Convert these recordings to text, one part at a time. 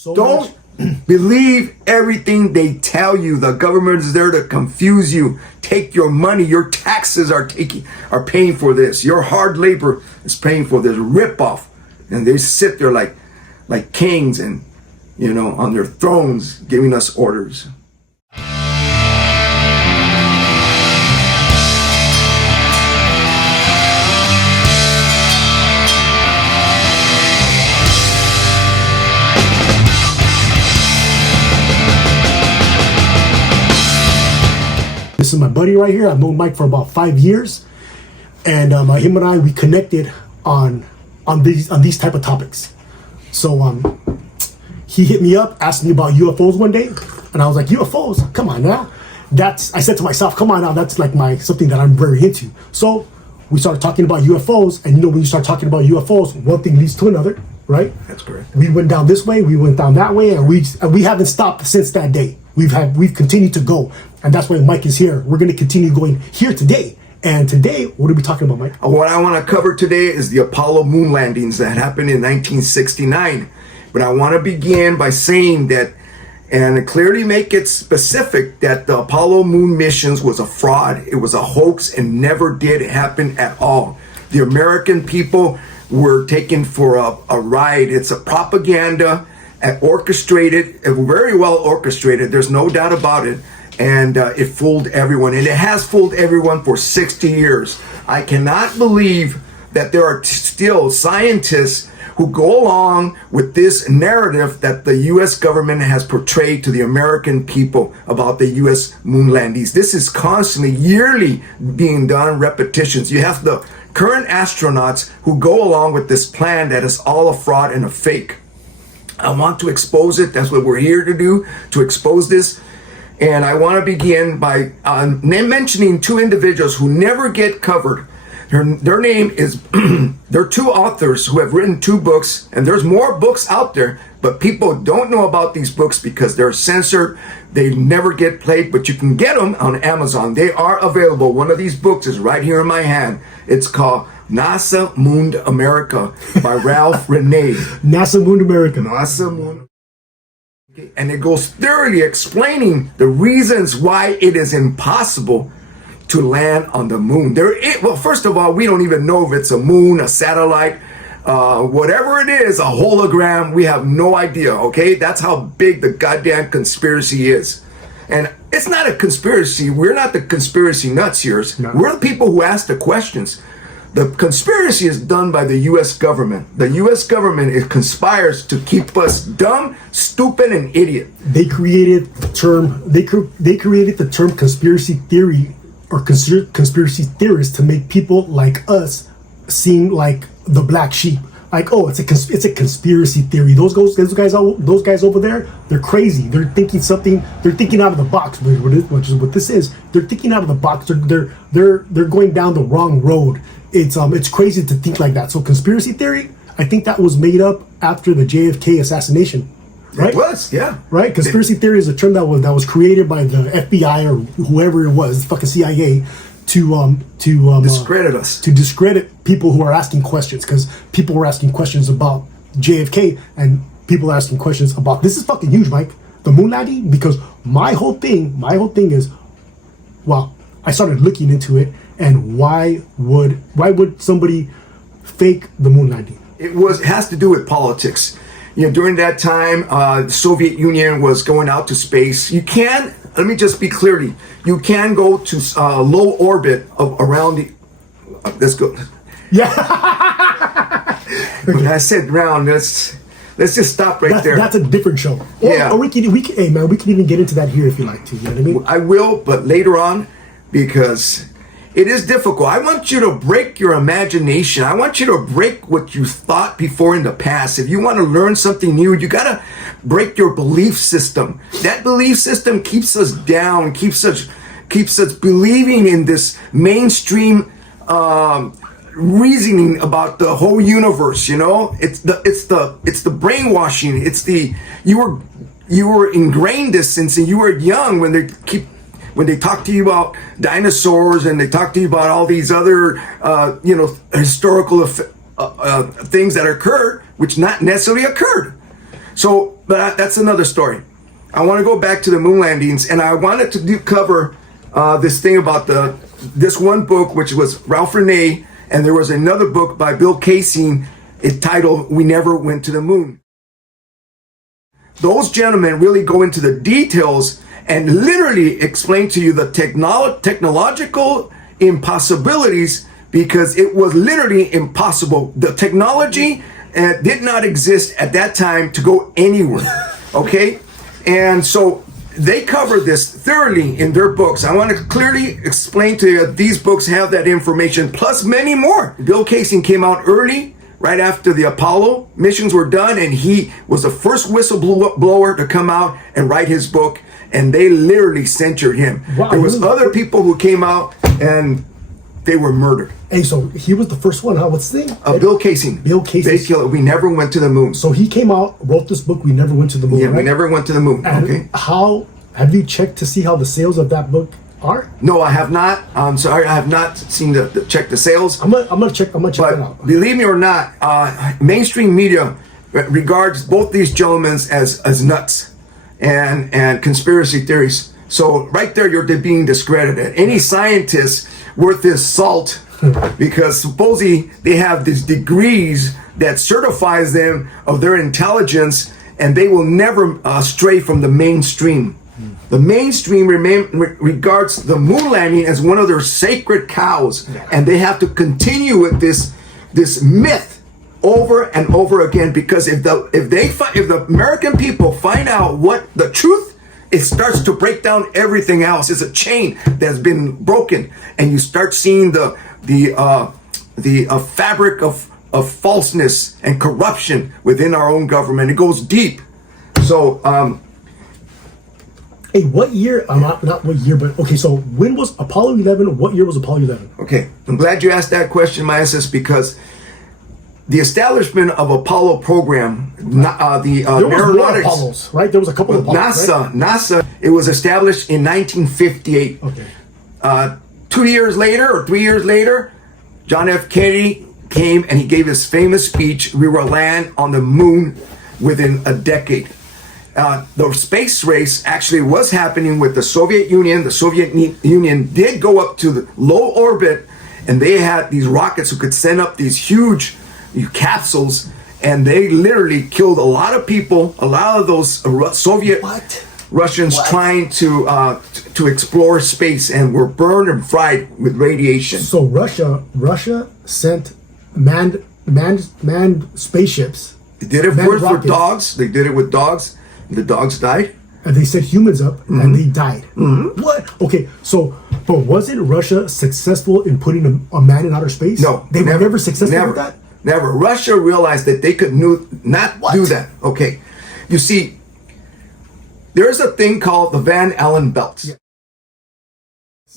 so Don't believe everything they tell you. The government is there to confuse you. Take your money. Your taxes are paying for this. Your hard labor is paying for this ripoff. And they sit there like kings and, on their thrones giving us orders. This is my buddy right here. I've known Mike for about 5 years, and him and I, we connected on these type of topics. So he hit me up, asked me about UFOs one day, and I was like, UFOs? Come on now. I said to myself, come on now, that's like something that I'm very into. So we started talking about UFOs, and when you start talking about UFOs, one thing leads to another, right? That's correct. We went down this way, we went down that way, and we haven't stopped since that day. We've continued to go, and that's why Mike is here. We're going to continue going here today. And today, what are we talking about, Mike? What I want to cover today is the Apollo moon landings that happened in 1969. But I want to begin by saying that, and clearly make it specific, that the Apollo moon missions was a fraud. It was a hoax and never did happen at all. The American people were taken for a ride. It's a propaganda, orchestrated, very well orchestrated. There's no doubt about it. And it fooled everyone. And it has fooled everyone for 60 years. I cannot believe that there are still scientists who go along with this narrative that the U.S. government has portrayed to the American people about the U.S. moon landings. This is constantly, yearly being done, repetitions. You have the current astronauts who go along with this plan that is all a fraud and a fake. I want to expose it. That's what we're here to do, to expose this. And I want to begin by mentioning two individuals who never get covered. Their name is, they're two authors who have written 2 books, and there's more books out there, but people don't know about these books because they're censored. They never get played, but you can get them on Amazon. They are available. One of these books is right here in my hand. It's called NASA Moon America by Ralph Renee. NASA Moon America. NASA Moon. And it goes thoroughly explaining the reasons why it is impossible to land on the moon. Well, first of all, we don't even know if it's a moon, a satellite, whatever it is, a hologram. We have no idea, okay? That's how big the goddamn conspiracy is. And it's not a conspiracy. We're not the conspiracy nuts here. No. We're the people who ask the questions. The conspiracy is done by the U.S. government. The U.S. government conspires to keep us dumb, stupid, and idiot. They created the term. They created the term conspiracy theory or conspiracy theorists to make people like us seem like the black sheep. Like, oh, it's a conspiracy theory. Those guys over there, they're crazy. They're thinking something. They're thinking out of the box, which is what this is. They're thinking out of the box. They're going down the wrong road. It's crazy to think like that. So conspiracy theory, I think that was made up after the JFK assassination, right? It was, yeah. Right? Conspiracy theory is a term that was created by the FBI or whoever it was, fucking CIA, to discredit us, to discredit people who are asking questions, because people were asking questions about JFK and people are asking questions about, this is fucking huge, Mike, the moon landing. Because my whole thing is, well, I started looking into it. And why would somebody fake the moon landing? It has to do with politics. During that time, the Soviet Union was going out to space. Let me just be clear, you can go to low orbit around the, let's go. Yeah. When I said round, let's just stop there. That's a different show. Yeah. Or we can even get into that here if you like to. You know what I mean? I will, but later on, because it is difficult. I want you to break your imagination. I want you to break what you thought before in the past. If you want to learn something new, you got to break your belief system. That belief system keeps us down, keeps us believing in this mainstream reasoning about the whole universe. It's the brainwashing. It's the you were ingrained this since you were young when they talk to you about dinosaurs and they talk to you about all these other, historical things that occurred, which not necessarily occurred. So but that's another story. I want to go back to the moon landings, and I wanted to cover this thing about this one book, which was Ralph Renee, and there was another book by Bill Casey, titled "We Never Went to the Moon." Those gentlemen really go into the details and literally explain to you the technological impossibilities, because it was literally impossible. The technology did not exist at that time to go anywhere. Okay? And so they cover this thoroughly in their books. I want to clearly explain to you these books have that information, plus many more. Bill Casey came out early, right after the Apollo missions were done, and he was the first whistleblower to come out and write his book, and they literally censured him. Wow, there was other people who came out and they were murdered. Hey, so he was the first one, huh? What's his name? Bill Casey. Bill Casey. They killed it. We Never Went to the Moon. So he came out, wrote this book, We Never Went to the Moon, Yeah, right? We Never Went to the Moon. And okay. how, have you checked to see how the sales of that book are? No, I have not. I'm sorry, I have not seen check the sales. I'm gonna check that But out. believe me or not, mainstream media regards both these gentlemen as nuts and conspiracy theories. So right there, you're being discredited. Any scientist worth his salt, because supposedly they have these degrees that certifies them of their intelligence, and they will never stray from the mainstream. The mainstream regards the moon landing as one of their sacred cows, and they have to continue with this myth over and over again, because if the American people find out what the truth, it starts to break down everything else. It's a chain that's been broken, and you start seeing the fabric of falseness and corruption within our own government. It goes deep. So. Hey, what year? Not what year, but okay. So when was Apollo 11? What year was Apollo 11? Okay, I'm glad you asked that question, Myasis, because the establishment of Apollo program, There was more Apollos, right? There was a couple of Apollos. NASA, it was established in 1958. Okay. 2 years later or 3 years later, John F. Kennedy came and he gave his famous speech, "We will land on the moon within a decade." The space race actually was happening with the Soviet Union. The Soviet Union did go up to the low orbit, and they had these rockets who could send up these huge capsules, and they literally killed a lot of people, a lot of those Soviet Russians trying to explore space, and were burned and fried with radiation. So Russia sent manned spaceships. They did it for dogs. They did it with dogs. The dogs died. And they set humans up, and they died. What? Okay, so, but wasn't Russia successful in putting a man in outer space? No. They were never successful with that? Never. Russia realized that they could not do that. Okay. You see, there's a thing called the Van Allen belts. Yeah.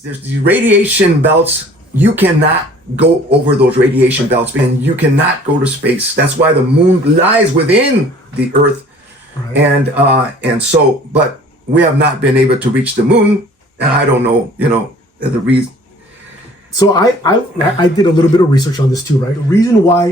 There's these radiation belts. You cannot go over those radiation belts, and you cannot go to space. That's why the moon lies within the Earth. Right. And so, but we have not been able to reach the moon, and I don't know, the reason. So I did a little bit of research on this too, right? The reason why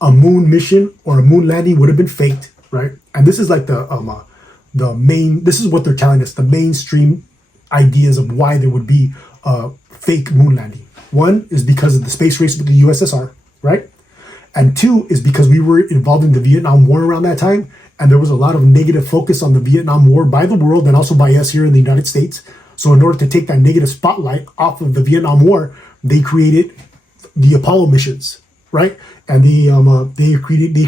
a moon mission or a moon landing would have been faked, right? And this is like the main. This is what they're telling us. The mainstream ideas of why there would be a fake moon landing. One is because of the space race with the USSR, right? And two is because we were involved in the Vietnam War around that time. And there was a lot of negative focus on the Vietnam War by the world and also by us here in the United States. So in order to take that negative spotlight off of the Vietnam War, they created the Apollo missions, right? And they created the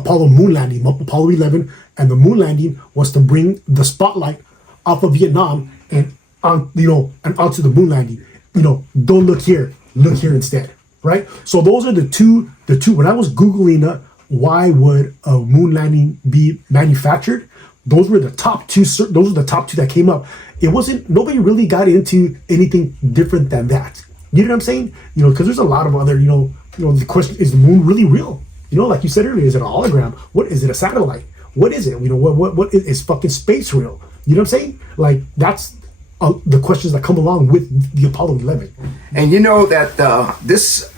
Apollo moon landing, Apollo 11, and the moon landing was to bring the spotlight off of Vietnam and and onto the moon landing. Don't look here, look here instead, right? So those are the two. When I was Googling why would a moon landing be manufactured, those were the top two. Those were the top two that came up. It wasn't. Nobody really got into anything different than that. You know what I'm saying? Because there's a lot of other. The question is: the moon really real? Like you said earlier, is it a hologram? What is it? A satellite? What is it? What is fucking space real? You know what I'm saying? Like that's the questions that come along with the Apollo 11. And you know that this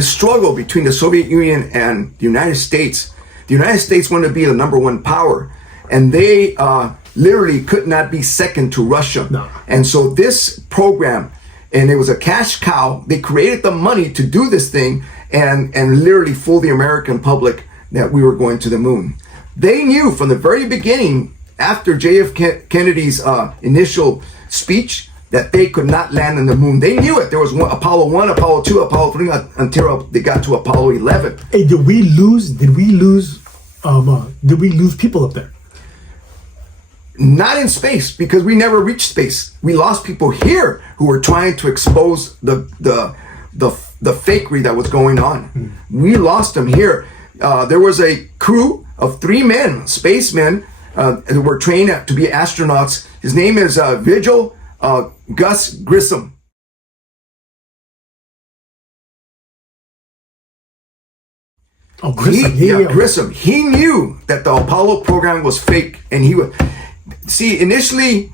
struggle between the Soviet Union and the United States The United States wanted to be the number one power, and they literally could not be second to Russia. No. And so this program, and it was a cash cow. They created the money to do this thing and literally fool the American public that we were going to the moon. They knew from the very beginning, after JF Kennedy's initial speech, that they could not land on the moon. They knew it. There was Apollo 1, Apollo 2, Apollo 3, until they got to Apollo 11. Hey, did we lose people up there? Not in space, because we never reached space. We lost people here who were trying to expose the fakery that was going on. We lost them here. There was a crew of 3 men, spacemen, who were trained to be astronauts. His name is Vigil Gus Grissom. Oh, Grissom. Grissom. He knew that the Apollo program was fake, and he would see initially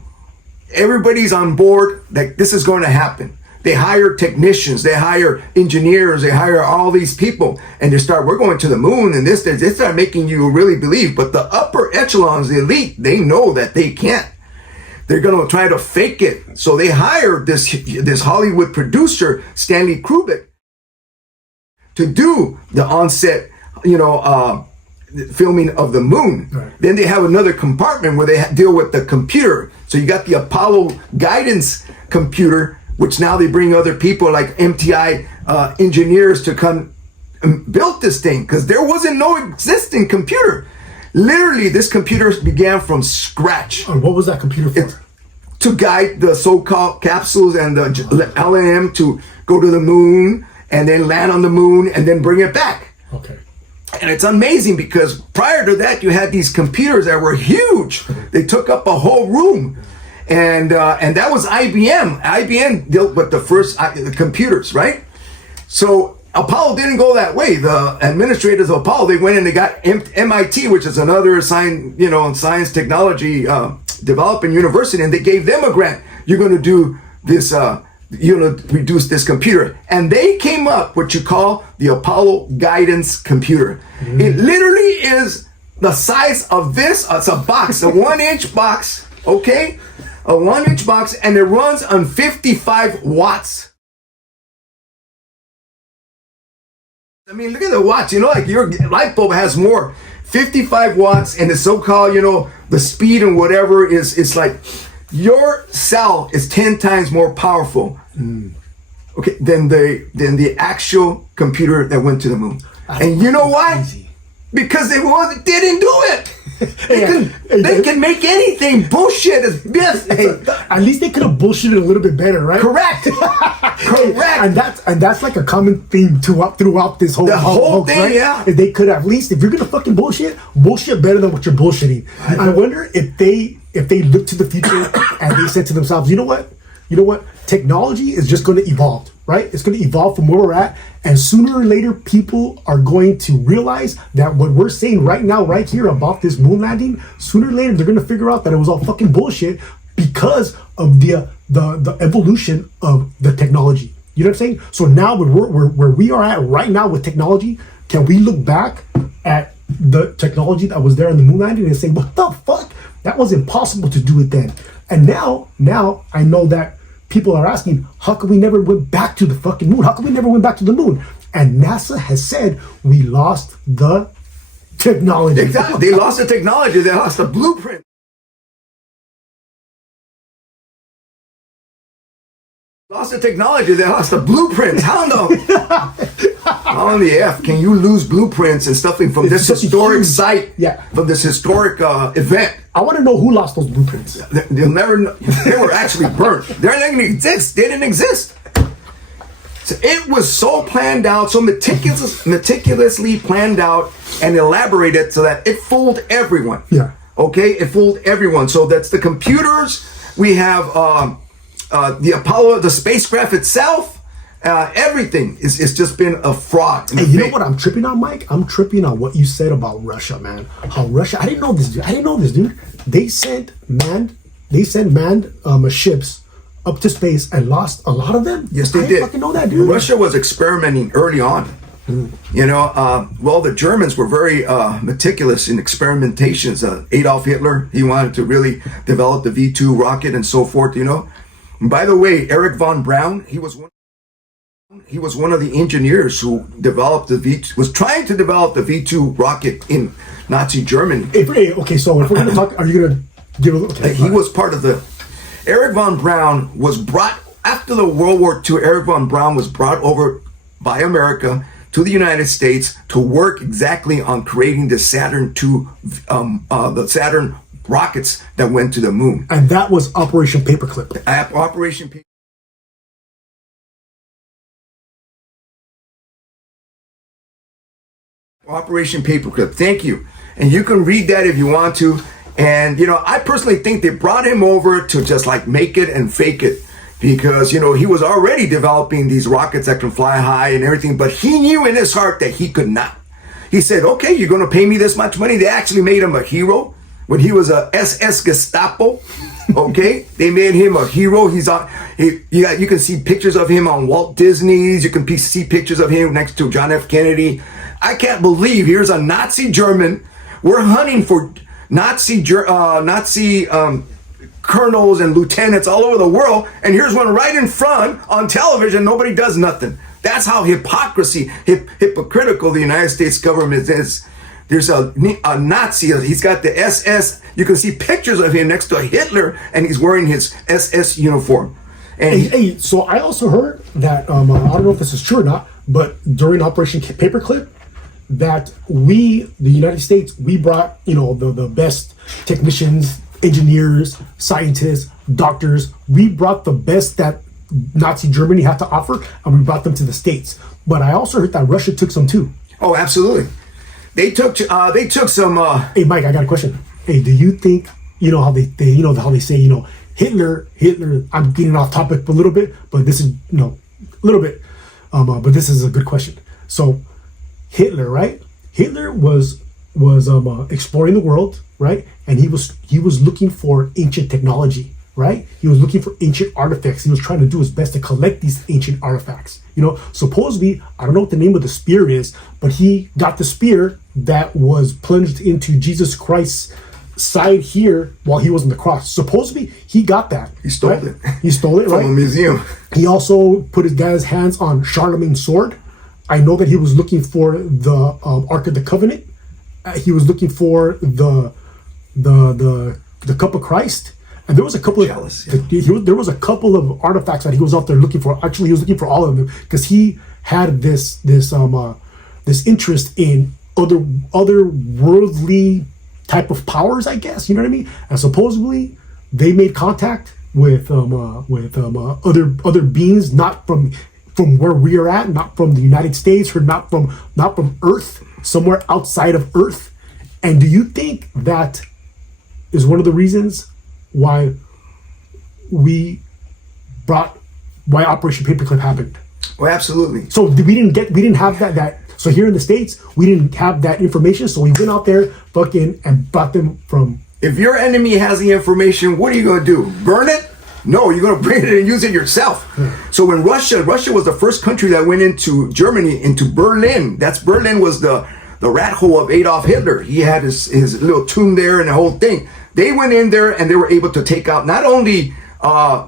everybody's on board that this is going to happen. They hire technicians, they hire engineers, they hire all these people, and we're going to the moon, and they start making you really believe. But the upper echelons, the elite, they know that they can't. They're going to try to fake it. So they hired this Hollywood producer, Stanley Kubrick, to do the onset, filming of the moon. Right. Then they have another compartment where they deal with the computer. So you got the Apollo guidance computer, which now they bring other people like MTI engineers to come and build this thing, because there wasn't no existing computer. Literally, this computer began from scratch. And what was that computer for? To guide the so-called capsules and the LM to go to the moon and then land on the moon and then bring it back. Okay. And it's amazing because prior to that, you had these computers that were huge. They took up a whole room. And that was IBM. IBM dealt with the first computers, right? So Apollo didn't go that way. The administrators of Apollo, they went and they got MIT, which is another science technology developing university, and they gave them a grant. You're going to do this, reduce this computer. And they came up what you call the Apollo guidance computer. Mm-hmm. It literally is the size of this. It's a box, a 1-inch box, okay? A 1-inch box, and it runs on 55 watts. I mean, look at the watts. Like your light bulb has more. 55 watts, and the so-called, the speed and whatever is like your cell is 10 times more powerful, okay, than the actual computer that went to the moon. And you know why? Crazy. Because they didn't do it. They can make anything. Bullshit is best. At least they could have bullshitted a little bit better, right? Correct. Correct. And that's like a common theme throughout this whole whole thing, right? yeah. If they could, at least, if you're gonna fucking bullshit better than what you're bullshitting. I wonder if they look to the future and they said to themselves, you know what? Technology is just going to evolve, right? It's going to evolve from where we're at, and sooner or later, people are going to realize that what we're saying right now, right here about this moon landing, sooner or later they're going to figure out that it was all fucking bullshit because of the evolution of the technology. You know what I'm saying? So now, where we are at right now with technology, can we look back at the technology that was there on the moon landing and say, what the fuck? That was impossible to do it then. And now I know that people are asking, how come we never went back to the fucking moon? How come we never went back to the moon? And NASA has said we lost the technology. Exactly. They lost the technology. They lost the blueprint. Lost the technology. They lost the blueprints. How in the F can you lose blueprints and stuff from this historic site? Yeah. From this historic event. I want to know who lost those blueprints. They'll never know. They were actually burnt. They didn't exist. They didn't exist. So it was so planned out, so meticulously planned out and elaborated so that it fooled everyone. Yeah. Okay? It fooled everyone. So that's the computers. We have the Apollo, the spacecraft itself. Everything is just been a fraud. And you know what I'm tripping on, Mike? I'm tripping on what you said about Russia, man. How Russia? I didn't know this, dude. They sent manned ships up to space and lost a lot of them. Yes, they did. I didn't fucking know that, dude. Russia was experimenting early on. You know, well, the Germans were very meticulous in experimentations. Adolf Hitler, he wanted to really develop the V2 rocket and so forth, you know. And by the way, Erich von Braun, he was one of the engineers who developed was trying to develop the V2 rocket in Nazi Germany. Okay, so if we're going to talk, are you going to give a little... Okay, he was part of Erich von Braun was brought, after the World War II, Erich von Braun was brought over by America to the United States to work exactly on creating the Saturn II, the Saturn rockets that went to the moon. And that was Operation Paperclip. Operation Paperclip. Thank you. And you can read that if you want to. And, you know, I personally think they brought him over to just like make it and fake it. Because, you know, he was already developing these rockets that can fly high and everything. But he knew in his heart that he could not. He said, okay, you're going to pay me this much money. They actually made him a hero when he was a SS Gestapo. Okay, they made him a hero. He's on. You can see pictures of him on Walt Disney's. You can see pictures of him next to John F. Kennedy. I can't believe here's a Nazi German. We're hunting for Nazi colonels and lieutenants all over the world, and here's one right in front on television. Nobody does nothing. That's how hypocritical the United States government is. There's a Nazi. He's got the SS. You can see pictures of him next to Hitler, and he's wearing his SS uniform. And so I also heard that I don't know if this is true or not, but during Operation Paperclip, that the United States, we brought, you know, the best technicians, engineers, scientists, doctors. We brought the best that Nazi Germany had to offer, and we brought them to the States. But I also heard that Russia took some too. Oh, absolutely. They took some. Hey, Mike, I got a question. Hey, do you think, you know how they say, you know, Hitler? I'm getting off topic a little bit, but this is, you know, a little bit. But this is a good question. So, Hitler, right? Hitler was exploring the world, right? And he was looking for ancient technology, right? He was looking for ancient artifacts. He was trying to do his best to collect these ancient artifacts. You know, supposedly, I don't know what the name of the spear is, but he got the spear that was plunged into Jesus Christ's side here while he was on the cross. Supposedly, he got that. He stole right? it. He stole it, right? From a museum. He also put his dad's hands on Charlemagne's sword. I know that he was looking for the Ark of the Covenant. He was looking for the Cup of Christ. And there was a couple of there was a couple of artifacts that he was out there looking for. Actually, he was looking for all of them because he had this interest in other worldly type of powers, I guess. You know what I mean? And supposedly they made contact with other beings, not from where we are at, not from the United States, or not from Earth, somewhere outside of Earth. And do you think that is one of the reasons why Operation Paperclip happened? Well, absolutely. So we didn't have that. So here in the States, we didn't have that information. So we went out there fucking and brought them from. If your enemy has the information, what are you going to do? Burn it? No, you're going to bring it and use it yourself. So when Russia was the first country that went into Germany, into Berlin. Berlin was the rat hole of Adolf Hitler. He had his little tomb there and the whole thing. They went in there and they were able to take out not only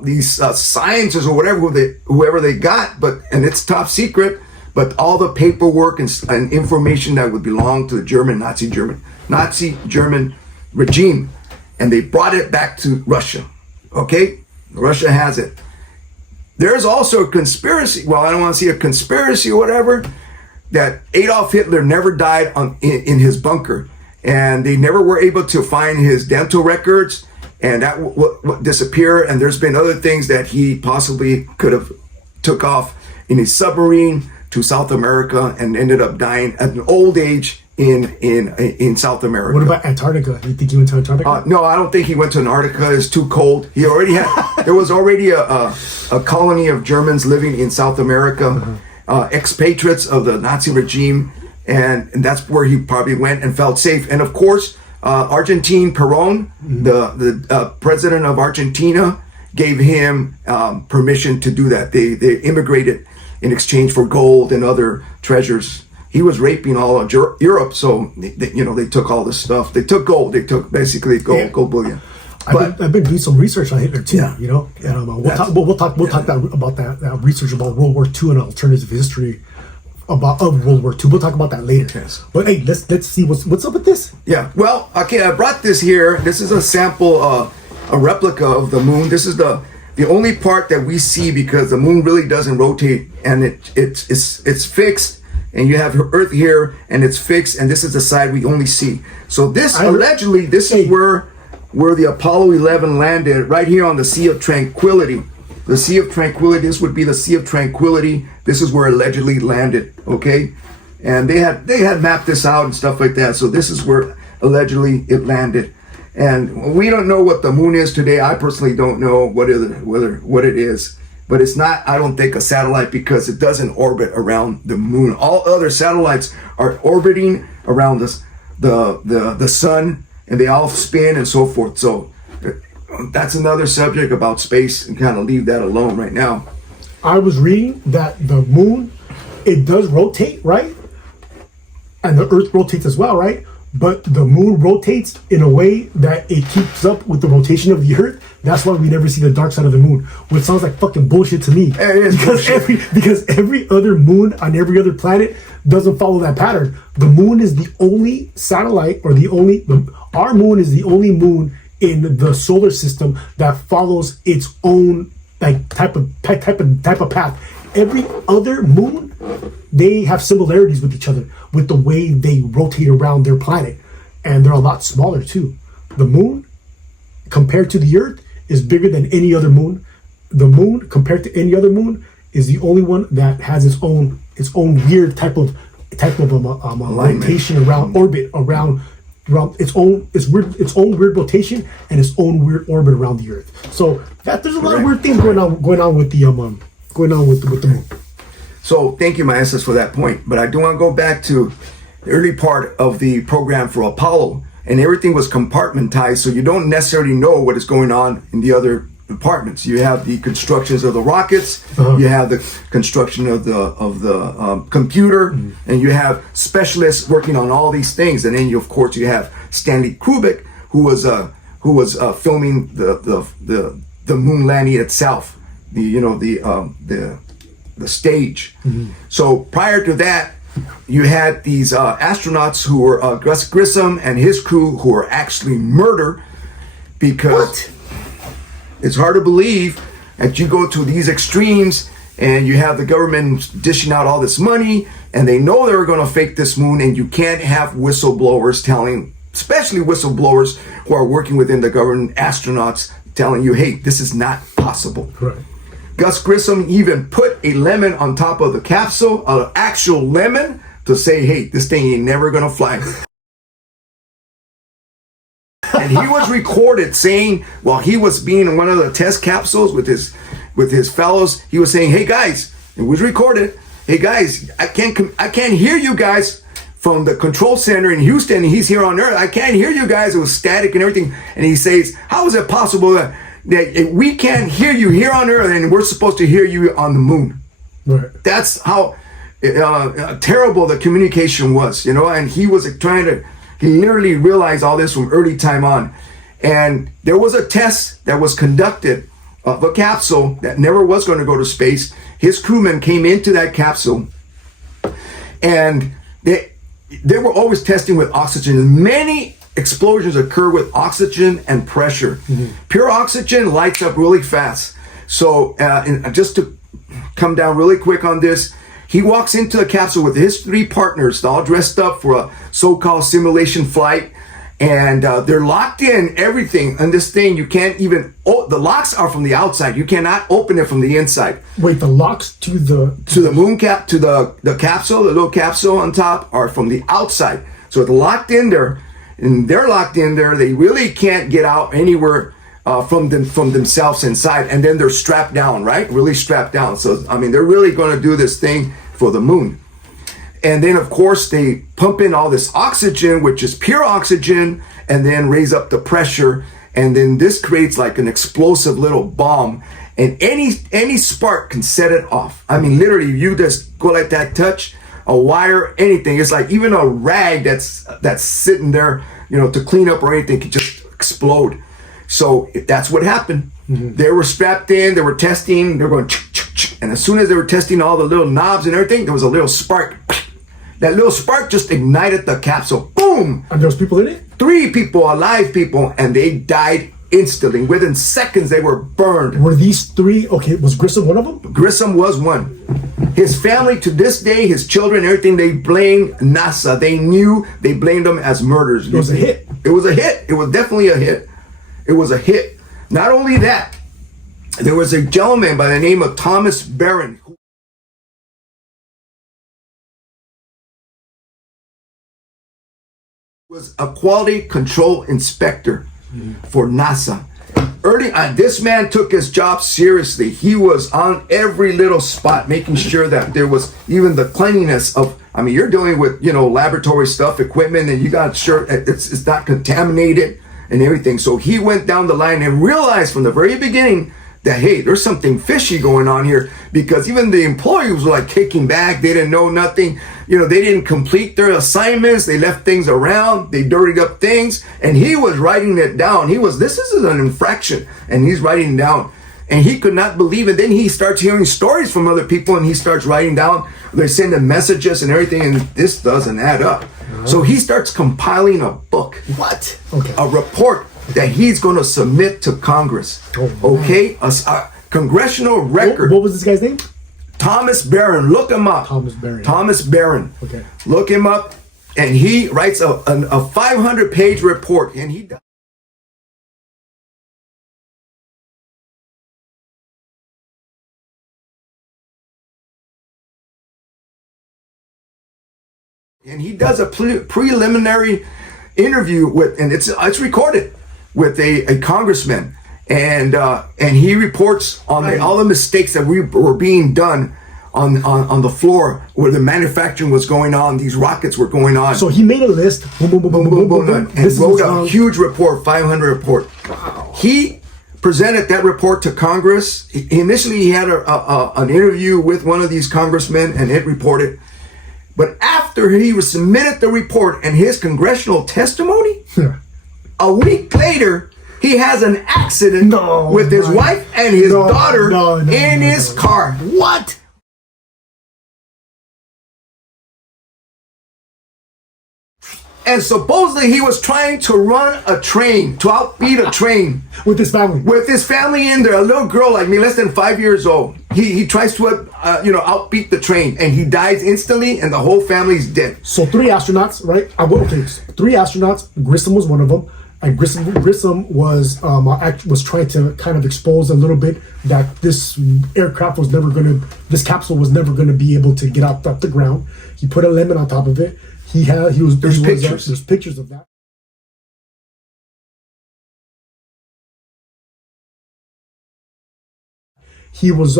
these scientists or whoever they got, and it's top secret, but all the paperwork and information that would belong to the Nazi German regime. And they brought it back to Russia. Okay? Russia has it. There's also a conspiracy. Well, I don't want to see a conspiracy or whatever, that Adolf Hitler never died in his bunker. And they never were able to find his dental records, and that would disappear. And there's been other things that he possibly could have took off in a submarine to South America and ended up dying at an old age in South America. What about Antarctica? You think he went to Antarctica? No, I don't think he went to Antarctica. It's too cold. He already had. There was already a colony of Germans living in South America, expatriates of the Nazi regime. And that's where he probably went and felt safe. And of course, Argentine Perón, the president of Argentina, gave him permission to do that. They immigrated in exchange for gold and other treasures. he was raping all of Europe. So they took all this stuff. They took gold. They took basically gold bullion. I've been doing some research on Hitler too. Yeah. We'll talk about that research about World War II and alternative history of World War II. We'll talk about that later. Yes. But hey, let's see what's up with this. Yeah. Well, okay. I brought this here. This is a sample, a replica of the moon. This is the only part that we see because the moon really doesn't rotate, and it's fixed. And you have Earth here, and it's fixed, and this is the side we only see. So this is where the Apollo 11 landed, right here on the Sea of Tranquility. The Sea of Tranquility, this would be the Sea of Tranquility. This is where allegedly landed, okay? And they had mapped this out and stuff like that. So this is where allegedly it landed. And we don't know what the moon is today. I personally don't know what it is. But it's not, I don't think, a satellite because it doesn't orbit around the moon. All other satellites are orbiting around the sun, and they all spin and so forth. So that's another subject about space, and kind of leave that alone right now. I was reading that the moon, it does rotate, right? And the Earth rotates as well, right? But the moon rotates in a way that it keeps up with the rotation of the Earth. That's why we never see the dark side of the moon, which sounds like fucking bullshit to me. Because every other moon on every other planet doesn't follow that pattern. The moon is the only satellite, or our moon is the only moon in the solar system that follows its own type of path. Every other moon, they have similarities with each other with the way they rotate around their planet, and they're a lot smaller too. The moon, compared to the Earth, is bigger than any other moon. The moon, compared to any other moon, is the only one that has its own weird type of rotation around orbit around its own weird rotation and its own weird orbit around the Earth. So there's a lot of weird things going on with the moon. So thank you, Maestros, for that point. But I do want to go back to the early part of the program for Apollo, and everything was compartmentized, so you don't necessarily know what is going on in the other departments. You have the constructions of the rockets, you have the construction of the computer, and you have specialists working on all these things. And then of course you have Stanley Kubrick, who was filming the moon landing itself. The stage. So prior to that, you had these astronauts who were Gus Grissom and his crew, who were actually murdered because it's hard to believe that you go to these extremes and you have the government dishing out all this money, and they know they're going to fake this moon, and you can't have whistleblowers telling, especially whistleblowers who are working within the government, astronauts telling you, hey, this is not possible. Right. Gus Grissom even put a lemon on top of the capsule, an actual lemon, to say, hey, this thing ain't never gonna fly. And he was recorded saying, while he was being in one of the test capsules with his fellows, he was saying, hey guys, it was recorded, hey guys, I can't hear you guys from the control center in Houston, and he's here on Earth. I can't hear you guys. It was static and everything. And he says, how is it possible that we can't hear you here on Earth and we're supposed to hear you on the moon? Right. That's how terrible the communication was, and he was he literally realized all this from early time on. And there was a test that was conducted of a capsule that never was going to go to space. His crewmen came into that capsule, and they were always testing with oxygen. Many explosions occur with oxygen and pressure. Pure oxygen lights up really fast. So and just to come down really quick on this, he walks into the capsule with his 3 partners, all dressed up for a so-called simulation flight, and they're locked in, everything. And this thing, you can't even, the locks are from the outside. You cannot open it from the inside. Wait, the locks to the moon cap, to the capsule, the little capsule on top, are from the outside. So they're locked in there, and they're locked in there. They really can't get out anywhere from themselves inside. And then they're strapped down, right? Really strapped down. So, I mean, they're really going to do this thing for the moon. And then, of course, they pump in all this oxygen, which is pure oxygen, and then raise up the pressure. And then this creates like an explosive little bomb. And any spark can set it off. I mean, literally, you just go like that touch, a wire, anything. It's like even a rag that's sitting there, to clean up or anything could just explode. So that's what happened. They were strapped in, they were testing, they were going, and as soon as they were testing all the little knobs and everything, there was a little spark. That little spark just ignited the capsule. Boom! And there was people in it? 3 people, alive people, and they died instantly. Within seconds, they were burned. Were these 3, okay, was Grissom one of them? Grissom was one. His family, to this day, his children, everything, they blamed NASA. They blamed them as murders. It was a hit. It was a hit. It was definitely a hit. It was a hit. Not only that, there was a gentleman by the name of Thomas Barron, who was a quality control inspector for NASA. Early on, this man took his job seriously. He was on every little spot, making sure that there was even the cleanliness of, you're dealing with, laboratory stuff, equipment, and you got sure it's not contaminated and everything. So he went down the line and realized from the very beginning that, hey, there's something fishy going on here, because even the employees were like kicking back. They didn't know nothing. They didn't complete their assignments. They left things around. They dirtied up things. And he was writing it down. This is an infraction. And he's writing it down. And he could not believe it. Then he starts hearing stories from other people, and he starts writing down. They're sending messages and everything, and this doesn't add up. So he starts compiling a book. What? Okay. A report that he's going to submit to Congress. Okay? A congressional record. What was this guy's name? Thomas Barron. Look him up. Thomas Barron. Okay. Look him up. And he writes a 500-page report. And he does. And he does a preliminary interview with, and it's recorded, with a congressman, and he reports on all the mistakes that were being done on the floor where the manufacturing was going on. These rockets were going on. So he made a list, boom, boom, boom, boom, boom, boom, boom, and wrote a huge report, 500 report. Wow. He presented that report to Congress. Initially, he had an interview with one of these congressmen, and it reported. But after he submitted the report and his congressional testimony, a week later, he has an accident with his wife and his daughter in his car. What? And supposedly he was trying to run a train, to outbeat a train. With his family. With his family in there, a little girl like me, less than 5 years old. He tries to, outbeat the train, and he dies instantly, and the whole family's dead. So 3 astronauts, right? Okay, 3 astronauts. Grissom was one of them, and Grissom was trying to kind of expose a little bit that this aircraft was never this capsule was never gonna be able to get off the ground. He put a lemon on top of it. There's pictures of that. He was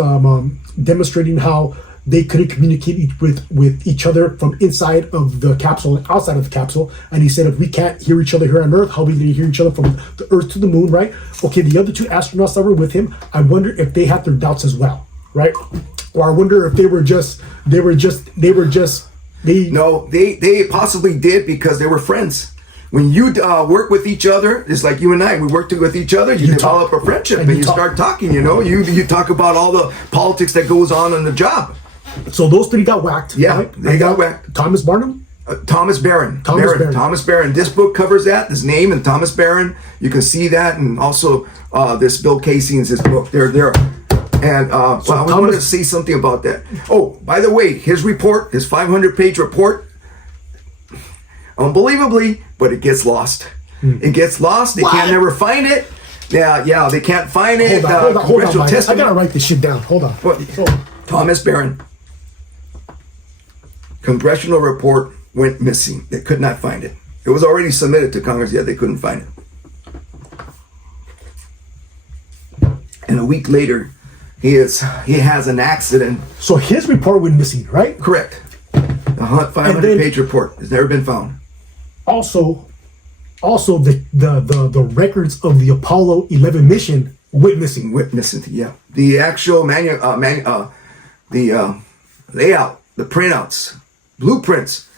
demonstrating how they couldn't communicate with each other from inside of the capsule and outside of the capsule. And he said, if we can't hear each other here on Earth, how are we going to hear each other from the Earth to the moon, right? Okay, the other 2 astronauts that were with him, I wonder if they had their doubts as well, right? Or I wonder if they possibly did, because they were friends. When you work with each other, it's like you and I, we work with each other, you develop a friendship, and you start talking, you talk about all the politics that goes on in the job. So those 3 got whacked. Yeah, right? they got whacked. Thomas Barnum? Thomas Barron. Thomas Barron. This book covers that, his name, and Thomas Barron. You can see that, and also this Bill Casey's his book. They're there. And I wanted to say something about that. Oh, by the way, his report, his 500-page report, unbelievably, but it gets lost. It gets lost. They can't never find it. Yeah, they can't find it. Hold on, I gotta write this shit down. Hold on. Thomas Barron. Congressional report went missing. They could not find it. It was already submitted to Congress, yet they couldn't find it. And a week later, he has an accident. So his report went missing, right? Correct. The 500-page report has never been found. Also, the records of the Apollo 11 mission went missing. Yeah. The actual the layout, the printouts blueprints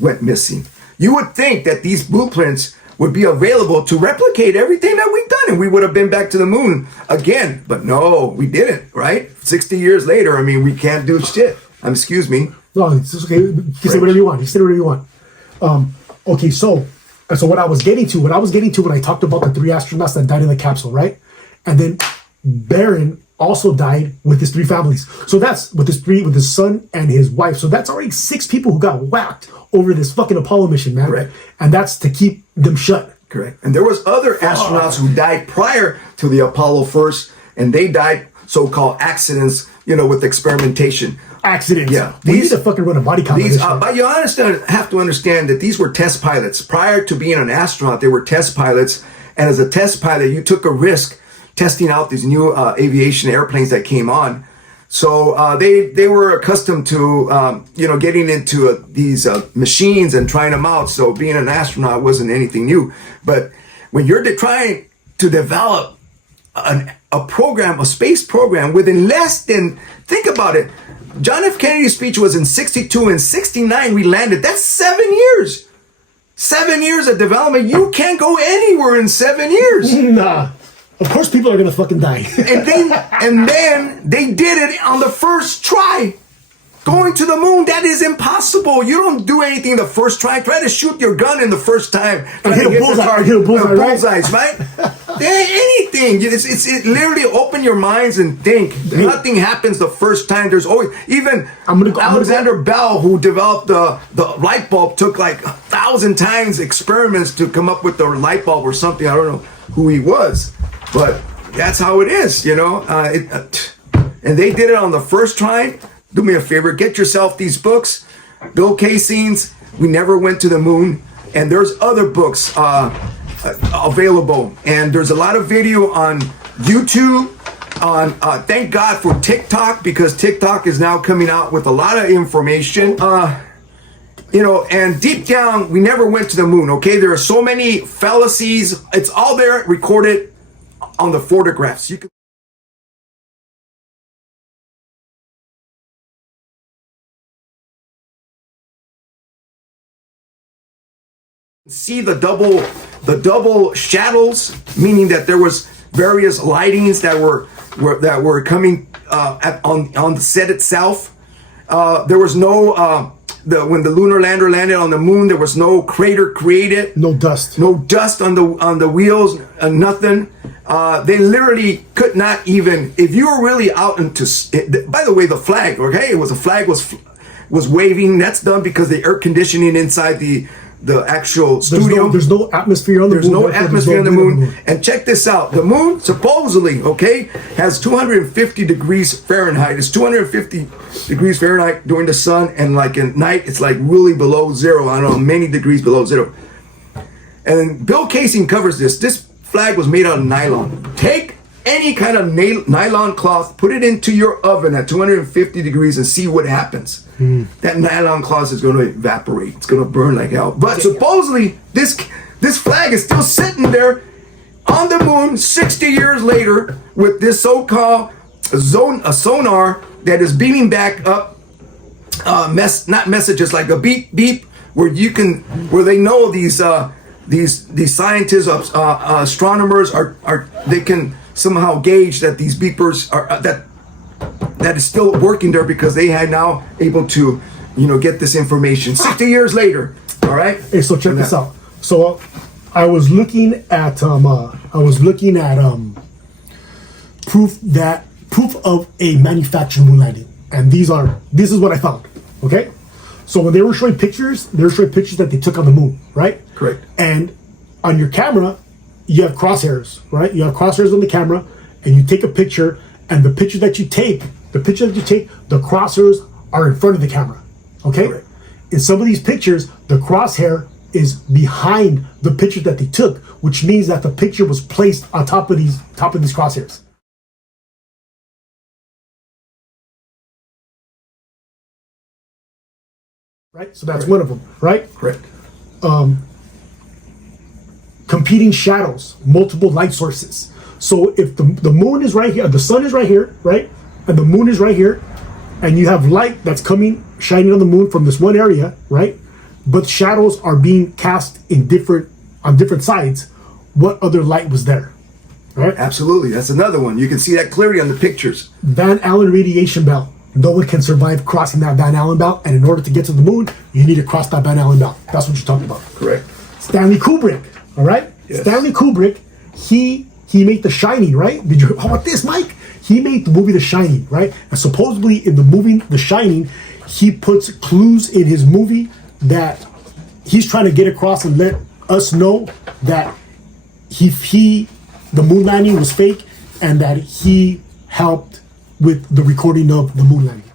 went missing. You would think that these blueprints would be available to replicate everything that we've done, and we would have been back to the moon again. But no, we didn't, right? 60 years later, I mean, we can't do shit. Excuse me. No, it's okay. You can say whatever you want. You say whatever you want. Okay, so what I was getting to when I talked about the 3 astronauts that died in the capsule, right? And then Barron also died with his 3 families. So that's with his son and his wife. So that's already 6 people who got whacked over this fucking Apollo mission, man. Correct. And that's to keep them shut. Correct. And there was other astronauts who died prior to the Apollo first, and they died so-called accidents, with experimentation. Accidents. Yeah. We need to fucking run a body count. But you have to understand that these were test pilots. Prior to being an astronaut, they were test pilots. And as a test pilot, you took a risk testing out these new aviation airplanes that came on. So they were accustomed to, getting into these machines and trying them out. So being an astronaut wasn't anything new. But when you're trying to develop a program, a space program, within less than, think about it, John F. Kennedy's speech was in 62, and 69 we landed. That's 7 years. 7 years of development. You can't go anywhere in 7 years. Nah. Of course people are gonna fucking die. and then they did it on the first try. Going to the moon, that is impossible. You don't do anything the first try. Try to shoot your gun in the first time. Hit a bullseye, right? Anything. It literally open your minds and think. Nothing happens the first time. There's always, even Alexander Bell, who developed the light bulb, took like 1,000 times experiments to come up with the light bulb or something. I don't know who he was, but that's how it is, and they did it on the first try. Do me a favor, get yourself these books, Bill Casey's We Never Went to the Moon, and there's other books available, and there's a lot of video on YouTube. Thank God for TikTok, because TikTok is now coming out with a lot of information. And deep down, we never went to the moon, okay? There are so many fallacies. It's all there recorded on the photographs. You can see the double shadows, meaning that there was various lightings that were coming on the set itself. There was no when the lunar lander landed on the moon, there was no crater created. No dust. No dust on the wheels. Nothing. They literally could not even. If you were really out into. By the way, the flag. Okay, a flag was waving. That's done because the air conditioning inside the actual studio. There's no atmosphere on the moon. There's no atmosphere on the moon. And check this out. The moon, supposedly, okay, has 250 degrees Fahrenheit. It's 250 degrees Fahrenheit during the sun, and like at night, it's like really below zero. I don't know, many degrees below zero. And Bill Casey covers this. This flag was made out of nylon. Take any kind of nylon cloth, put it into your oven at 250 degrees and see what happens. That nylon cloth is going to evaporate. It's going to burn like hell. But supposedly, this flag is still sitting there on the moon 60 years later with this so-called sonar that is beaming back up not messages, like a beep beep, where they know these scientists, astronomers are they can somehow gauge that these beepers are that is still working there, because they had now able to get this information 60 years later. All right. Hey, so check this out. So I was looking at proof of a manufactured moon landing, and this is what I found. Okay, so when they were showing pictures, that they took on the moon, right? Correct. And on your camera, you have crosshairs, right? You have crosshairs on the camera, and you take a picture, and the picture that you take, the crosshairs are in front of the camera. Okay. Correct. In some of these pictures, the crosshair is behind the picture that they took, which means that the picture was placed on top of these crosshairs. Right? So that's one of them, right? Correct. Competing shadows, multiple light sources. So if the moon is right here, the sun is right here, right? And the moon is right here, and you have light that's coming, shining on the moon from this one area, right? But shadows are being cast on different sides. What other light was there? Right? Absolutely. That's another one. You can see that clearly on the pictures. Van Allen radiation belt. No one can survive crossing that Van Allen belt, and in order to get to the moon, you need to cross that Van Allen belt. That's what you're talking about. Correct. Stanley Kubrick, all right? Yes. Stanley Kubrick, he made The Shining, right? How about this, Mike? He made the movie The Shining, right? And supposedly in the movie The Shining, he puts clues in his movie that he's trying to get across and let us know that the moon landing was fake, and that he helped with the recording of the moon landing.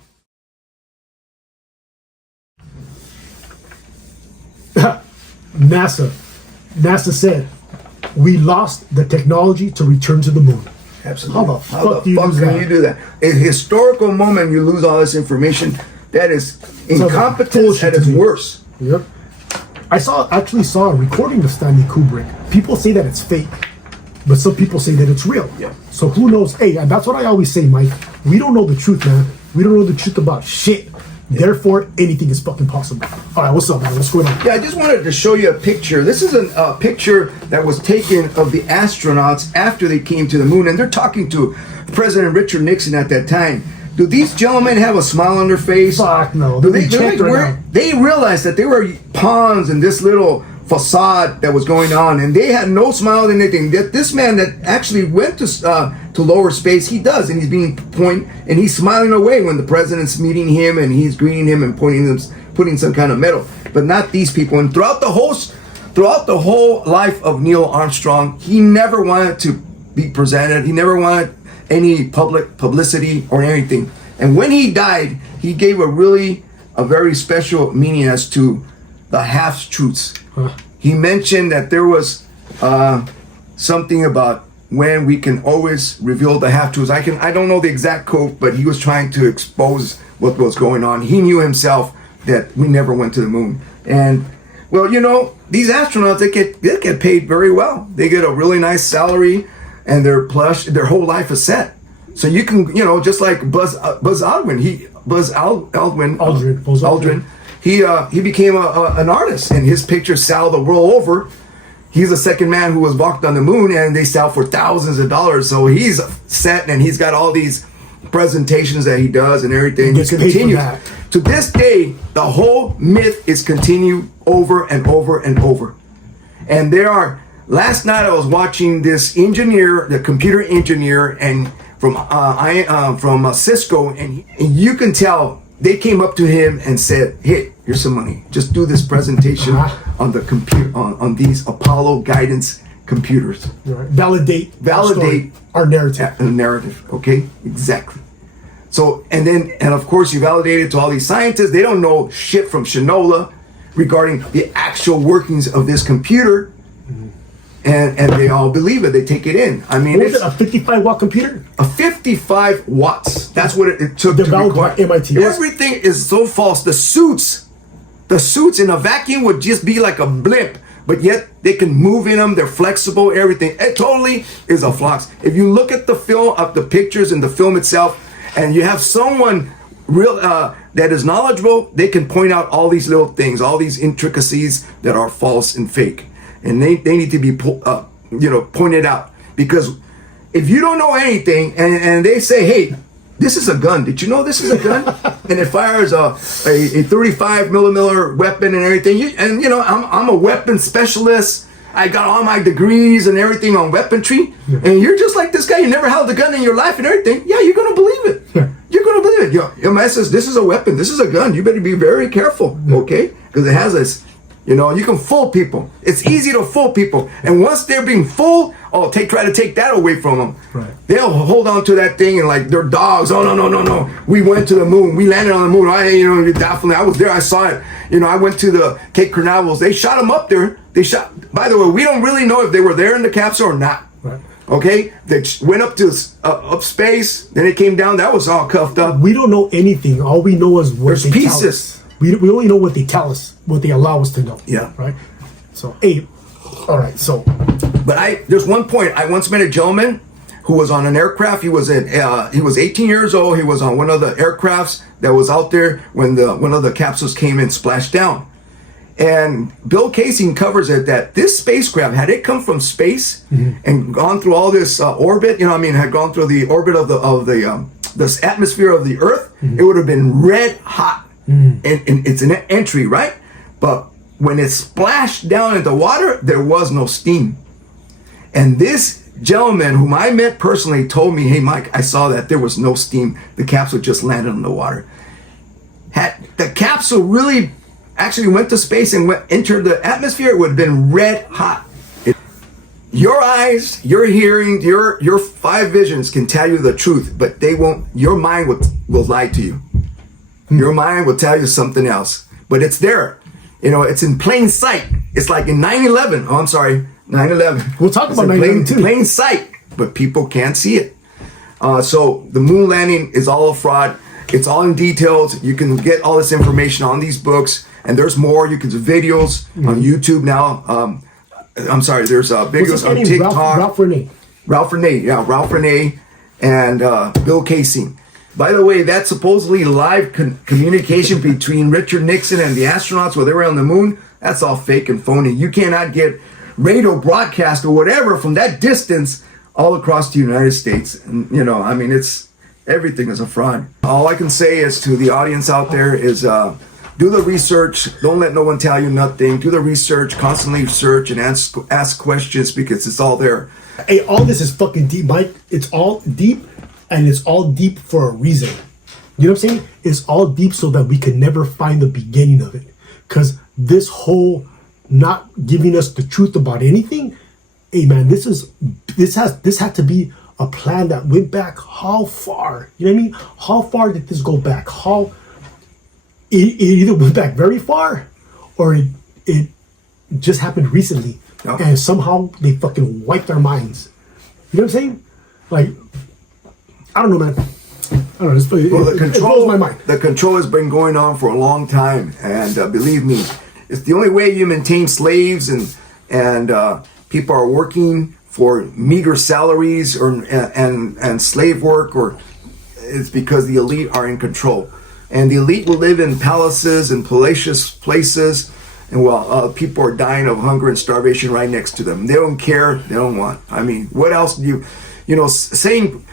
NASA said, we lost the technology to return to the moon. Absolutely. How the fuck can you do that? A historical moment, you lose all this information. That is incompetence at its worst. Yep. I actually saw a recording of Stanley Kubrick. People say that it's fake, but some people say that it's real. Yeah. So who knows? Hey, and that's what I always say, Mike. We don't know the truth, man. We don't know the truth about shit. Yeah. Therefore, anything is fucking possible. All right, what's up, man? What's going on? Yeah, I just wanted to show you a picture. This is a picture that was taken of the astronauts after they came to the moon, and they're talking to President Richard Nixon at that time. Do these gentlemen have a smile on their face? Fuck no. They realized that they were pawns in this little facade that was going on, and they had no smile or anything. That this man that actually went to lower space, he does, and he's being and he's smiling away when the president's meeting him, and he's greeting him and putting some kind of medal. But not these people. And throughout the whole life of Neil Armstrong, he never wanted to be presented. He never wanted any public publicity or anything. And when he died, he gave a very special meaning as to the half-truths. He mentioned that there was something about when we can always reveal the half-truths. I don't know the exact quote, but he was trying to expose what was going on. He knew himself that we never went to the moon. And well, you know, these astronauts, they get paid very well. They get a really nice salary, and their whole life is set. So you can, you know, just like Buzz Aldrin, he became an artist, and his pictures sell the world over. He's the second man who was walked on the moon, and they sell for thousands of dollars. So he's set, and he's got all these presentations that he does and everything. He continues. To this day, the whole myth is continued over and over and over. And last night I was watching this engineer, the computer engineer, and from Cisco, and you can tell they came up to him and said, "Hey, here's some money. Just do this presentation on the computer on these Apollo guidance computers. Right. Validate our narrative. Narrative. Okay, exactly. So and of course you validate it to all these scientists. They don't know shit from Shinola regarding the actual workings of this computer." And they all believe it. They take it in. I mean, what was it, a 55-watt computer? A 55 watts. That's what it took to require. MIT. Everything is so false. The suits in a vacuum would just be like a blimp, but yet they can move in them. They're flexible. Everything. It totally is a flux. If you look at the film, of the pictures and the film itself, and you have someone that is knowledgeable, they can point out all these little things, all these intricacies that are false and fake. And they need to be pointed out, because if you don't know anything and they say, "Hey, this is a gun. Did you know this is a gun?" and it fires a 35 millimeter weapon and everything. I'm a weapon specialist. I got all my degrees and everything on weaponry. And you're just like this guy. You never held a gun in your life and everything. Yeah, you're gonna believe it. You're gonna believe it. Your man says this is a weapon. This is a gun. You better be very careful, okay? Because it has this. You know, you can fool people. It's easy to fool people. And once they're being fooled, try to take that away from them. Right. They'll hold on to that thing and like they're dogs. Oh, no. We went to the moon. We landed on the moon. Definitely. I was there. I saw it. I went to the Cape Canaverals. They shot them up there. By the way, we don't really know if they were there in the capsule or not. Right. Okay? They went up to up space. Then it came down. That was all cuffed up. We don't know anything. All we know is what there's pieces. We only know what they tell us, what they allow us to know. Yeah. Right? So, all right, so. But there's one point. I once met a gentleman who was on an aircraft. He was 18 years old. He was on one of the aircrafts that was out there when one of the capsules came and splashed down. And Bill Casey covers it that this spacecraft, had it come from space and gone through all this orbit, had gone through the orbit of the atmosphere of the Earth, it would have been red hot. And it's an entry, right? But when it splashed down into water, there was no steam. And this gentleman, whom I met personally, told me, "Hey, Mike, I saw that there was no steam. The capsule just landed in the water." Had the capsule really actually went to space and entered the atmosphere, it would have been red hot. Your eyes, your hearing, your five visions can tell you the truth, but they won't. Your mind will lie to you. Your mind will tell you something else, but it's there. It's in plain sight. It's like in 9/11. Oh, I'm sorry, 9/11. We'll talk about 9/11 too. Plain sight, but people can't see it. So the moon landing is all a fraud. It's all in details. You can get all this information on these books, and there's more. You can do videos on YouTube now. I'm sorry, there's videos on TikTok. Ralph Renee, and Bill Casey. By the way, that's supposedly live communication between Richard Nixon and the astronauts while they were on the moon. That's all fake and phony. You cannot get radio broadcast or whatever from that distance all across the United States. And, it's everything is a fraud. All I can say is to the audience out there is do the research. Don't let no one tell you nothing. Do the research. Constantly search and ask questions because it's all there. Hey, all this is fucking deep, Mike. It's all deep. And it's all deep for a reason. You know what I'm saying? It's all deep so that we can never find the beginning of it. Because this whole not giving us the truth about anything, hey man, this had to be a plan that went back how far? You know what I mean? How far did this go back? It either went back very far or it just happened recently. Oh. And somehow they fucking wiped our minds. You know what I'm saying? Like, I don't know, man. I don't know. It blows my mind. The control has been going on for a long time, and believe me, it's the only way you maintain slaves and people are working for meager salaries and slave work, or it's because the elite are in control, and the elite will live in palaces and palatial places, and while people are dying of hunger and starvation right next to them, they don't care. They don't want. I mean, what else do saying?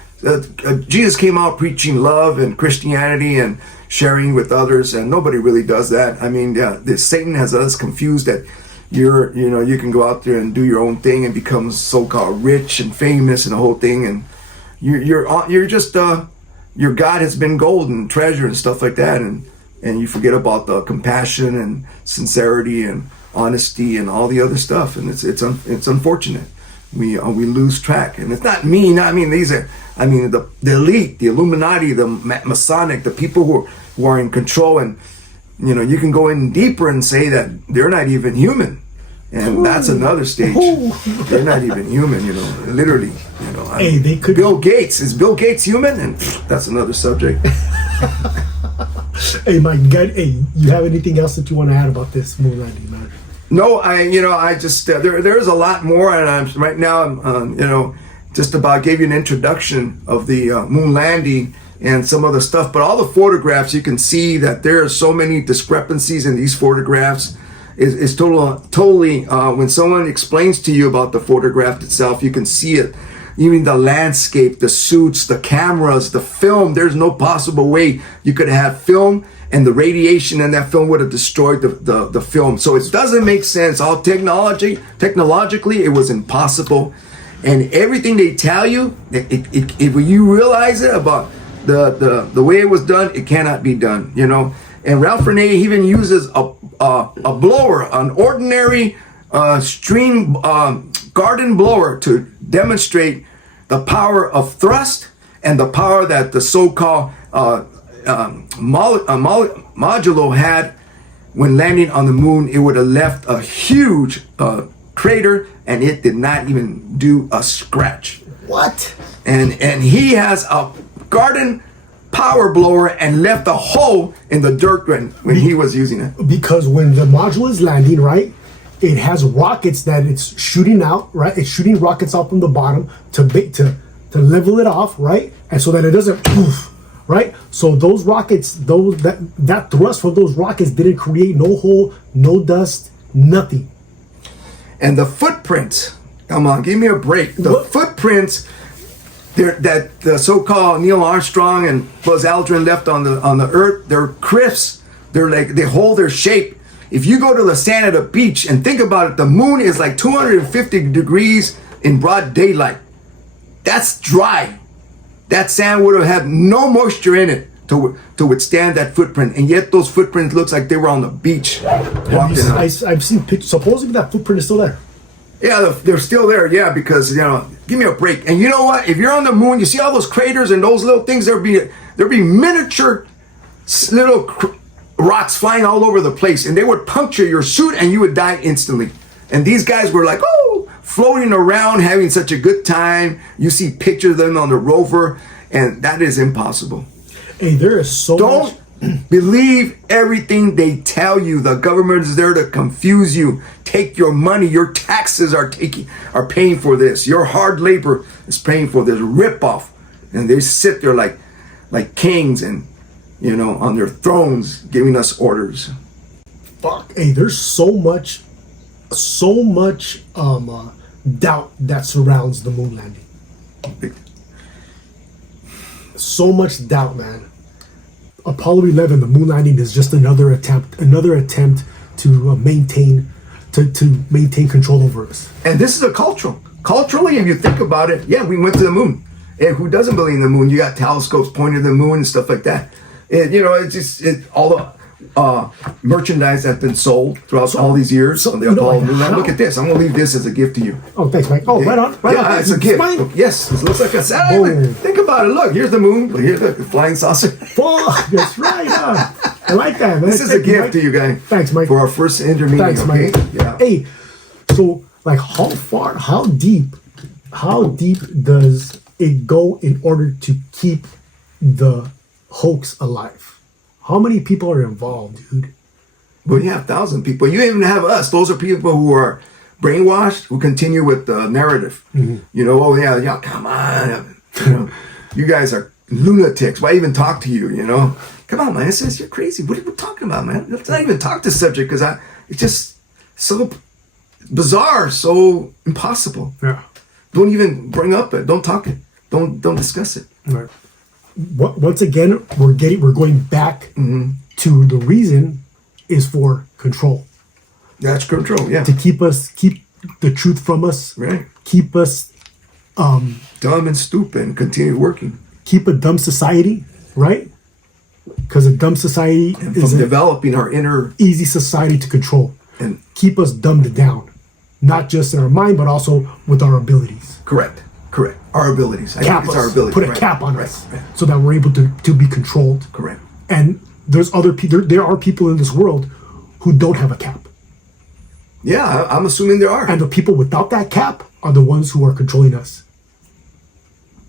Jesus came out preaching love and Christianity and sharing with others, and nobody really does that. I mean, Satan has us confused that you can go out there and do your own thing and become so-called rich and famous and the whole thing, and you're just your God has been gold and treasure and stuff like that, and you forget about the compassion and sincerity and honesty and all the other stuff, and it's unfortunate. We lose track, and it's not me. The elite, the Illuminati, the Masonic, the people who are in control, and you can go in deeper and say that they're not even human, and that's another stage. They're not even human, literally. Hey, they could. Bill Gates, is Bill Gates human? And that's another subject. Hey, my God, hey, you have anything else that you want to add about this moon landing, man? No, I just there's a lot more, and I'm just about gave you an introduction of the moon landing and some other stuff. But all the photographs, you can see that there are so many discrepancies in these photographs. It's totally when someone explains to you about the photograph itself, you can see it. Even the landscape, the suits, the cameras, the film. There's no possible way you could have film, and the radiation in that film would have destroyed the film. So it doesn't make sense. All technologically, it was impossible. And everything they tell you, if you realize it about the way it was done, it cannot be done. And Ralph Renee even uses a blower, an ordinary string garden blower, to demonstrate the power of thrust and the power that the so-called modulo had when landing on the moon. It would have left a huge crater, and it did not even do a scratch. What? And he has a garden power blower and left a hole in the dirt when he was using it. Because when the module is landing, right, it has rockets that it's shooting out, right? It's shooting rockets out from the bottom to to level it off, right? And so that it doesn't poof, right? So those rockets, that thrust from those rockets didn't create no hole, no dust, nothing. And the footprints, come on, give me a break. The footprints that the so-called Neil Armstrong and Buzz Aldrin left on the Earth, they're crisp. They're like, they hold their shape. If you go to the sand at a beach and think about it, the moon is like 250 degrees in broad daylight. That's dry. That sand would have had no moisture in it to withstand that footprint, and yet those footprints looks like they were on the beach. I've seen pictures. Supposedly that footprint is still there. Yeah, they're still there. Yeah, because give me a break. And you know what? If you're on the moon, you see all those craters and those little things. There'll be miniature little rocks flying all over the place, and they would puncture your suit, and you would die instantly. And these guys were like, floating around, having such a good time. You see pictures of them on the rover, and that is impossible. Hey, there is so much. Don't believe everything they tell you. The government is there to confuse you. Take your money. Your taxes are paying for this. Your hard labor is paying for this ripoff. And they sit there like kings and on their thrones giving us orders. Fuck. Hey, there's so much doubt that surrounds the moon landing. So much doubt, man. Apollo 11, the moon landing, is just another attempt to maintain control over us. And this is culturally, if you think about it, yeah, we went to the moon. And who doesn't believe in the moon? You got telescopes pointing at the moon and stuff like that. All the merchandise that's been sold throughout all these years on the Apollo moon landing. Look at this. I'm gonna leave this as a gift to you. Oh, thanks, Mike. Oh, right on. It's a gift. Mine? Yes, it looks like a satellite. Think about it. Look, here's the moon. Here's the flying saucer. Fuck, that's right. I like that, man. This is a gift to you guys. Thanks, Mike. For our first intermeeting. Thanks, Mike. Yeah. Hey, so like, how deep does it go in order to keep the hoax alive? How many people are involved, dude? Well, you have 1,000 people. You even have us. Those are people who are brainwashed, who continue with the narrative. Mm-hmm. Come on. You guys are lunatics. Why even talk to you, Come on, man. It says you're crazy. What are you talking about, man? Let's not even talk this subject because it's just so bizarre, so impossible. Yeah. Don't even bring up it. Don't talk it. Don't discuss it. Right. Once again, we're going back to the reason is for control. That's control, yeah. To keep the truth from us. Right. Keep us dumb and stupid and continue working. Keep a dumb society, right? Because a dumb society is developing our inner easy society to control. And keep us dumbed down. Not just in our mind, but also with our abilities. Correct. Our abilities. I think it's our abilities. Put a cap on us so that we're able to be controlled. Correct. And there's there are people in this world who don't have a cap. Yeah, I'm assuming there are. And the people without that cap are the ones who are controlling us.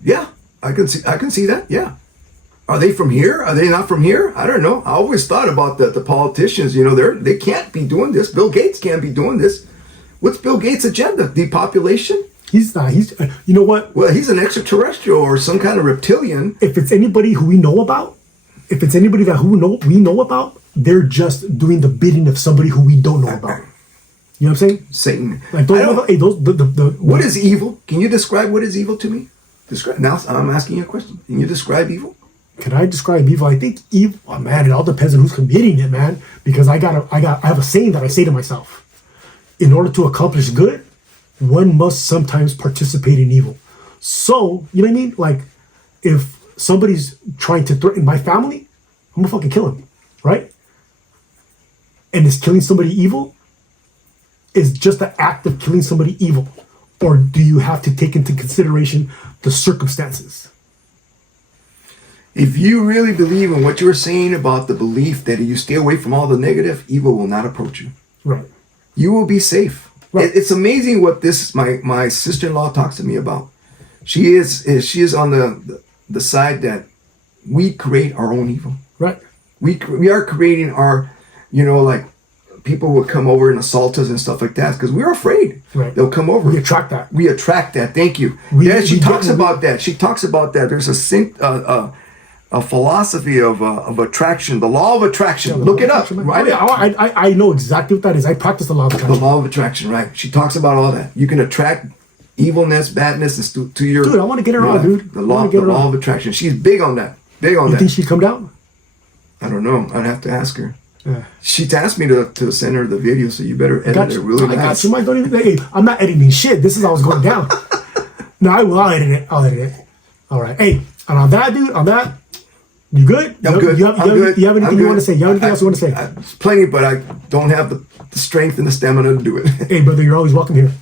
Yeah, I can see that. Yeah. Are they from here? Are they not from here? I don't know. I always thought about the politicians, they can't be doing this. Bill Gates can't be doing this. What's Bill Gates' agenda? Depopulation? He's not. You know what? Well, he's an extraterrestrial or some kind of reptilian. If it's anybody who we know about, we know about, they're just doing the bidding of somebody who we don't know about. You know what I'm saying? Satan. Like what is evil? Can you describe what is evil to me? Now I'm asking you a question. Can you describe evil? Can I describe evil? I think evil. Oh man, it all depends on who's committing it, man. Because I have a saying that I say to myself: in order to accomplish good, one must sometimes participate in evil. So, you know what I mean? Like, if somebody's trying to threaten my family, I'm gonna fucking kill him, right? And is killing somebody evil? Is just the act of killing somebody evil? Or do you have to take into consideration the circumstances? If you really believe in what you're saying about the belief that if you stay away from all the negative, evil will not approach you. Right. You will be safe. Right. It's amazing what my sister-in-law talks to me about. She is on the side that we create our own evil. Right. We are creating our, people would come over and assault us and stuff like that because we're afraid. Right. They'll come over. We attract that. We attract that. Thank you. She talks about that. She talks about that. There's a philosophy of attraction, the law of attraction. Look it up. Right. I know exactly what that is. I practice the law of attraction. The law of attraction, right? She talks about all that. You can attract evilness, badness to your. Dude, I want to get her on, dude. The law of attraction. She's big on that. Big on that. You think she'd come down? I don't know. I'd have to ask her. Yeah. She asked me to send her the video, so you better edit it really nice. I got you. Don't even, hey, I'm not editing shit. This is how it's going down. No, I will. I'll edit it. All right. Hey, and on that, dude, you good? I'm good. You have anything you want to say? You have anything else you want to say? Plenty, but I don't have the strength and the stamina to do it. Hey, brother, you're always welcome here.